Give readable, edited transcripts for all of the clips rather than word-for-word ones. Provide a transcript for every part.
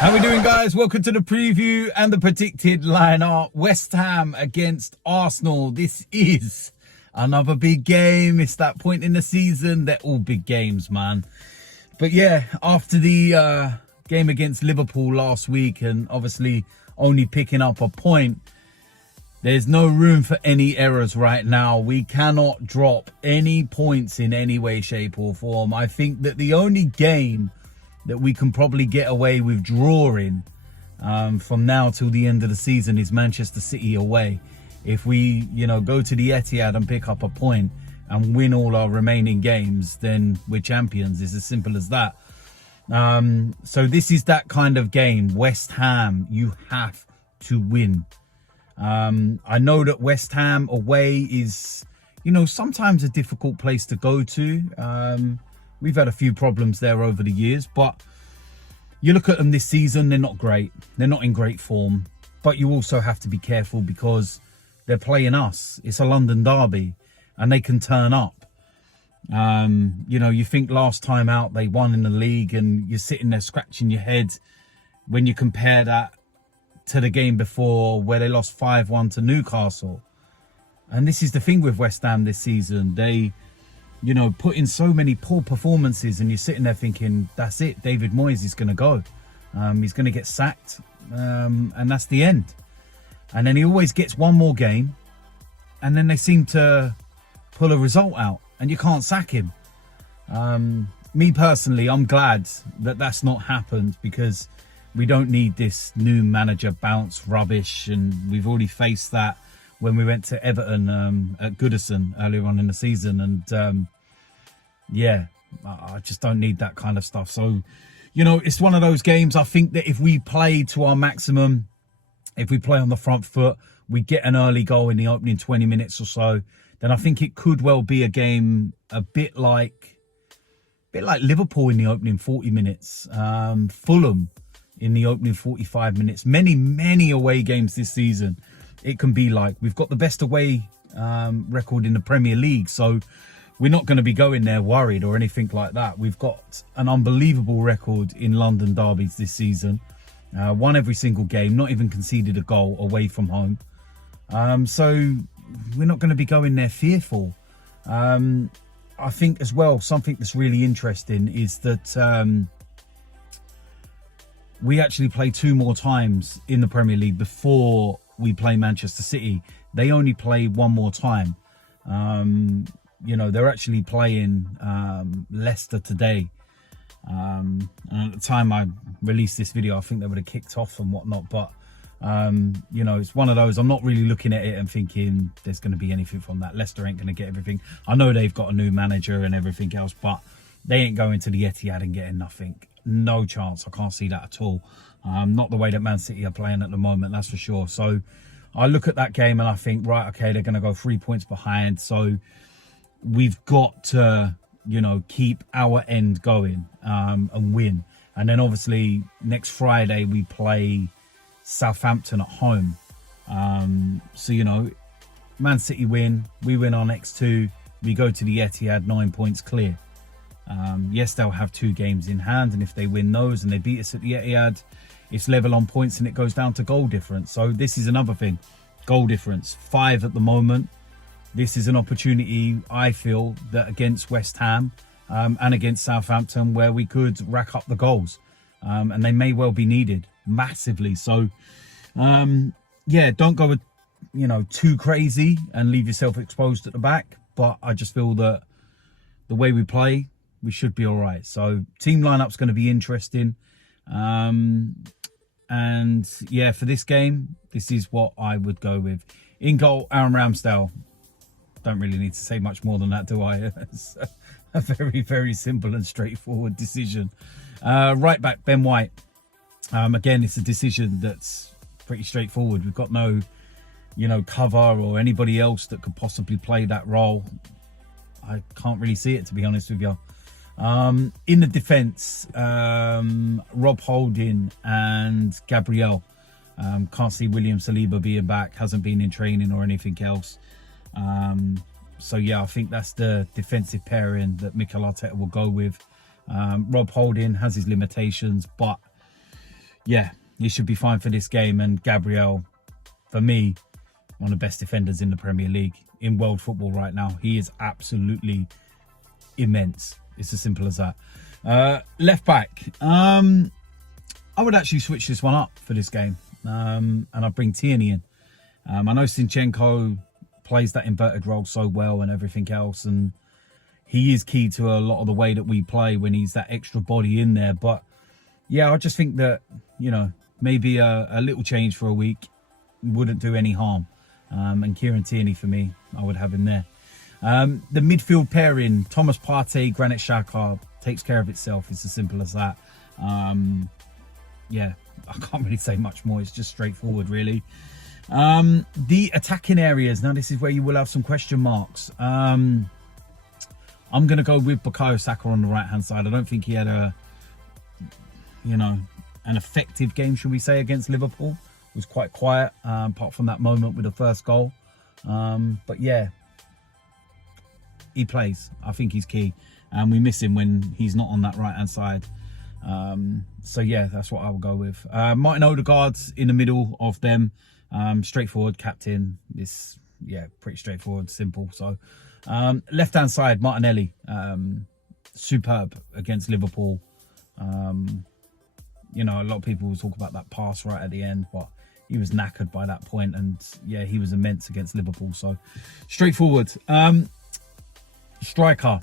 How we doing, guys? Welcome to the preview and the predicted lineup. West Ham against Arsenal. This is another big game. It's that point in the season. They're all big games, man. But yeah, after the game against Liverpool last week and obviously only picking up a point, there's no room for any errors right now. We cannot drop any points in any way, shape or form. I think that the only game that we can probably get away with drawing from now till the end of the season is Manchester City away. If we, go to the Etihad and pick up a point and win all our remaining games, then we're champions. It's as simple as that. So this is that kind of game. West Ham, you have to win. I know that West Ham away is, sometimes a difficult place to go to. We've had a few problems there over the years, but you look at them this season, they're not great. They're not in great form, but you also have to be careful because they're playing us. It's a London derby and they can turn up. You think last time out they won in the league and you're sitting there scratching your head when you compare that to the game before where they lost 5-1 to Newcastle. And this is the thing with West Ham this season. They put in so many poor performances and you're sitting there thinking, that's it, David Moyes is going to go. He's going to get sacked and that's the end. And then he always gets one more game and then they seem to pull a result out and you can't sack him. Me personally, I'm glad that that's not happened because we don't need this new manager bounce rubbish, and we've already faced that when we went to Everton at Goodison earlier on in the season. And yeah, I just don't need that kind of stuff. So, it's one of those games. I think that if we play to our maximum, if we play on the front foot, we get an early goal in the opening 20 minutes or so, then I think it could well be a game a bit like Liverpool in the opening 40 minutes, Fulham in the opening 45 minutes. Many away games this season it can be like. We've got the best away record in the Premier League, so we're not going to be going there worried or anything like that. We've got an unbelievable record in London derbies this season. Won every single game, not even conceded a goal away from home. So we're not going to be going there fearful. I think as well, something that's really interesting is that we actually play 2 more times in the Premier League before we play Manchester City. They only play 1 more time. They're actually playing Leicester today. And at the time I released this video, I think they would have kicked off and whatnot. But, it's one of those, I'm not really looking at it and thinking there's going to be anything from that. Leicester ain't going to get everything. I know they've got a new manager and everything else, but they ain't going to the Etihad and getting nothing. No chance. I can't see that at all. Not the way that Man City are playing at the moment, that's for sure. So I look at that game and I think, right, okay, they're going to go 3 points behind. So we've got to, keep our end going and win. And then obviously next Friday we play Southampton at home. So, Man City win, we win our next 2. We go to the Etihad 9 points clear. Yes, they'll have 2 games in hand, and if they win those and they beat us at the Etihad, it's level on points and it goes down to goal difference. So this is another thing. Goal difference, 5 at the moment. This is an opportunity, I feel, that against West Ham and against Southampton where we could rack up the goals. And they may well be needed massively. So, don't go with, too crazy and leave yourself exposed at the back. But I just feel that the way we play, we should be all right. So team lineup's going to be interesting. And yeah, for this game, this is what I would go with. In goal, Aaron Ramsdale. Don't really need to say much more than that, do I? It's a very, very simple and straightforward decision. Right back, Ben White. Again, it's a decision that's pretty straightforward. We've got no, cover or anybody else that could possibly play that role. I can't really see it, to be honest with you. In the defence, Rob Holding and Gabriel. Can't see William Saliba being back. Hasn't been in training or anything else. So yeah, I think that's the defensive pairing that Mikel Arteta will go with. Rob Holding has his limitations, but yeah, he should be fine for this game. And Gabriel, for me, one of the best defenders in the Premier League, in world football right now. He is absolutely immense. It's as simple as that. Left back. I would actually switch this one up for this game. And I'd bring Tierney in. I know Zinchenko plays that inverted role so well and everything else. And he is key to a lot of the way that we play when he's that extra body in there. But yeah, I just think that, you know, maybe a little change for a week wouldn't do any harm. And Kieran Tierney, for me, I would have him there. The midfield pairing, Thomas Partey, Granit Xhaka, takes care of itself. It's as simple as that. Yeah, I can't really say much more. It's just straightforward, really. The attacking areas. Now, this is where you will have some question marks. I'm going to go with Bukayo Saka on the right-hand side. I don't think he had an effective game, should we say, against Liverpool. It was quite quiet, apart from that moment with the first goal. But yeah, he plays. I think he's key. And we miss him when he's not on that right-hand side. So yeah, that's what I will go with. Martin Odegaard's in the middle of them. Straightforward, captain. This, yeah, pretty straightforward, simple. So left-hand side, Martinelli. Superb against Liverpool. You know, a lot of people will talk about that pass right at the end, but he was knackered by that point. And yeah, he was immense against Liverpool. So straightforward. Striker,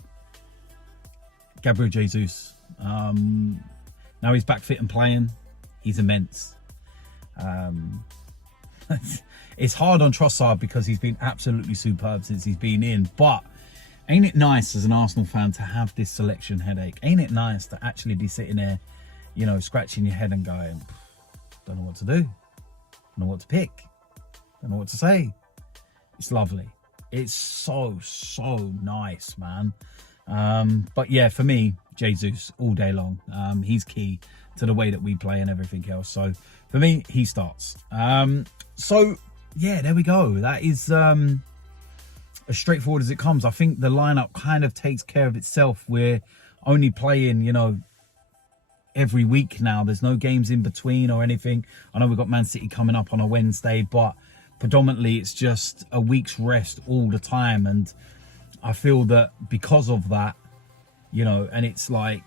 Gabriel Jesus. Now he's back fit and playing. He's immense. It's hard on Trossard because he's been absolutely superb since he's been in. But ain't it nice as an Arsenal fan to have this selection headache? Ain't it nice to actually be sitting there, you know, scratching your head and going, don't know what to do. Don't know what to pick. Don't know what to say. It's lovely. It's so nice, man. But yeah, for me, Jesus all day long. He's key to the way that we play and everything else. So for me, he starts. So yeah, there we go. That is as straightforward as it comes. I think the lineup kind of takes care of itself. We're only playing, you know, every week now. There's no games in between or anything. I know we've got Man City coming up on a Wednesday, but predominantly it's just a week's rest all the time. And I feel that because of that, you know, and it's like,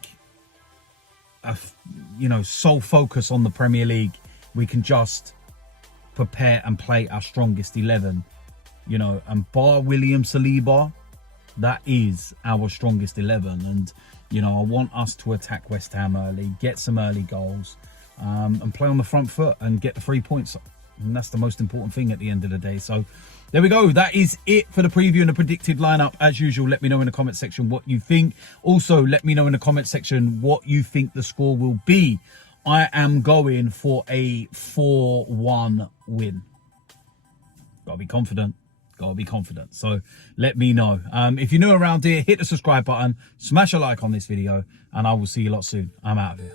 sole focus on the Premier League, we can just prepare and play our strongest 11, you know, and bar William Saliba, that is our strongest 11. And, you know, I want us to attack West Ham early, get some early goals, and play on the front foot and get the 3 points. And that's the most important thing at the end of the day. So there we go. That is it for the preview and the predicted lineup. As usual, let me know in the comment section what you think. Also, let me know in the comment section what you think the score will be. I am going for a 4-1 win. Gotta be confident. Gotta be confident. So let me know. If you're new around here, hit the subscribe button, smash a like on this video, and I will see you lot soon. I'm out of here.